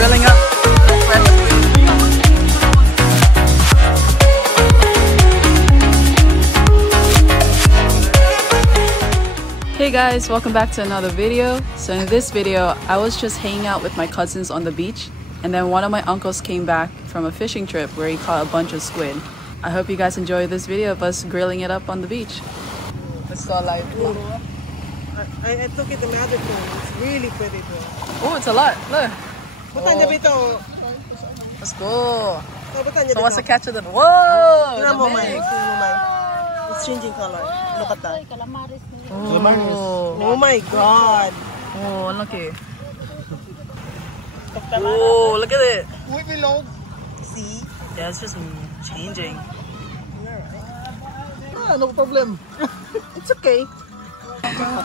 grilling up the fresh squid. Hey guys, welcome back to another video. So in this video, I was just hanging out with my cousins on the beach, and then one of my uncles came back from a fishing trip where he caught a bunch of squid. I hope you guys enjoy this video of us grilling it up on the beach. It's so alive. I took it in the other phone. It's really pretty too. Oh, it's a lot. Look. Oh. Let's go. So what's the catch of the... Whoa! It's changing color. Look at that. Oh my god. Oh, lucky. Oh, look at it. See? Yeah, it's just changing. No problem. It's okay.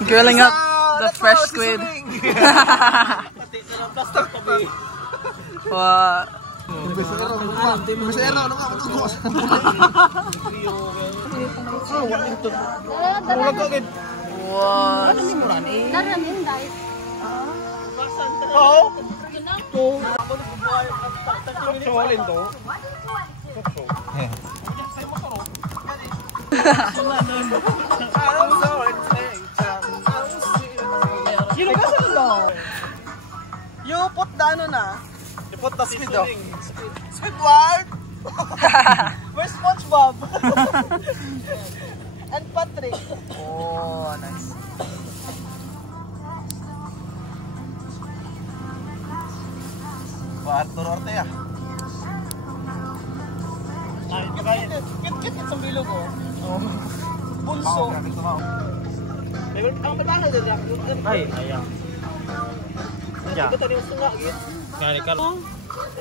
Grilling up the fresh squid. Wow. You put the ano na? You put the squid off. Squidward! Where's SpongeBob? And Patrick. Oh, nice. Arthur Ortega. Kit sa bilog ko. Bulso. Ang matala din yan. Ay, ayan. Yeah.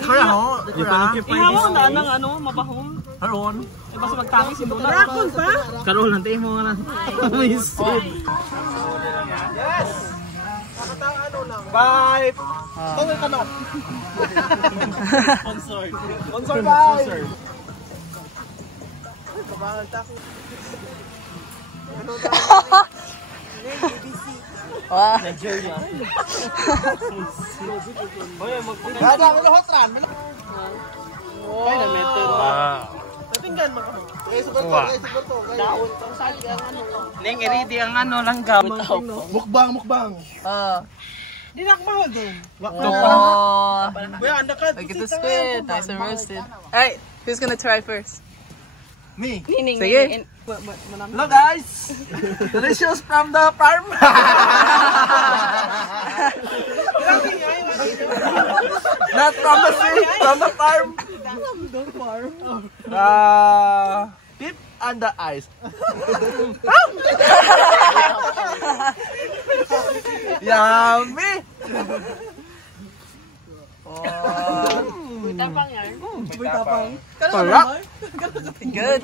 Kaya ho. Ihaw na ng ano, mabahong. Haron. E basta magkami si Dona. Rakon pa? Karol, nantihin mo nga na. Yes! Nakatang ano lang. Bye! Tungol ka na. Sponsor. Sponsor, bye! Kabangan tako. Ano daw? ABC. Wow. Nigeria. Oye, magpapagod. May hotran. Ay, na meter. Wow. Natinggan mo ako. Wow. Daon pang sagi ang ano. Neng, i-ready ang ano, langgam. Mukbang. Di na mahal doon. Oh. Look at the squid. Nice and roasted. Alright, who's gonna try first? Me. Sige. Hello guys! Delicious from the farm! Not from the sea, from the farm! Deep under ice. Yummy! Tapang yan. Tapang. Sarap. Good.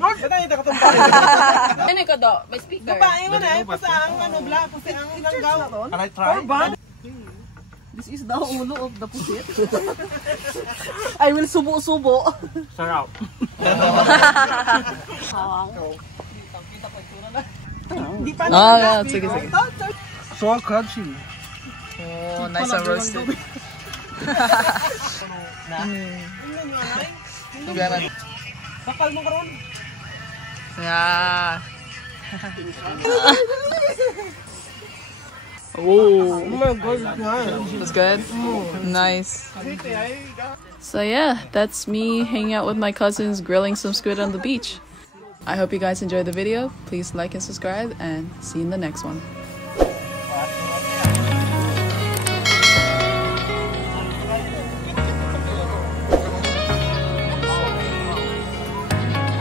Ano ko do? May speaker. Babae mo na eh. Pasang ano bla. Kasi ang langgaw. Can I try? This is the ulo of the pusit. I will subo-subo. Sarap. Hindi pa na. Sige. So crunchy. Oh, nice and roasted. Bakal mo karon. Yeah. Oh my god, that's good. Nice. So yeah, that's me hanging out with my cousins grilling some squid on the beach. I hope you guys enjoyed the video. Please like and subscribe, and see you in the next one.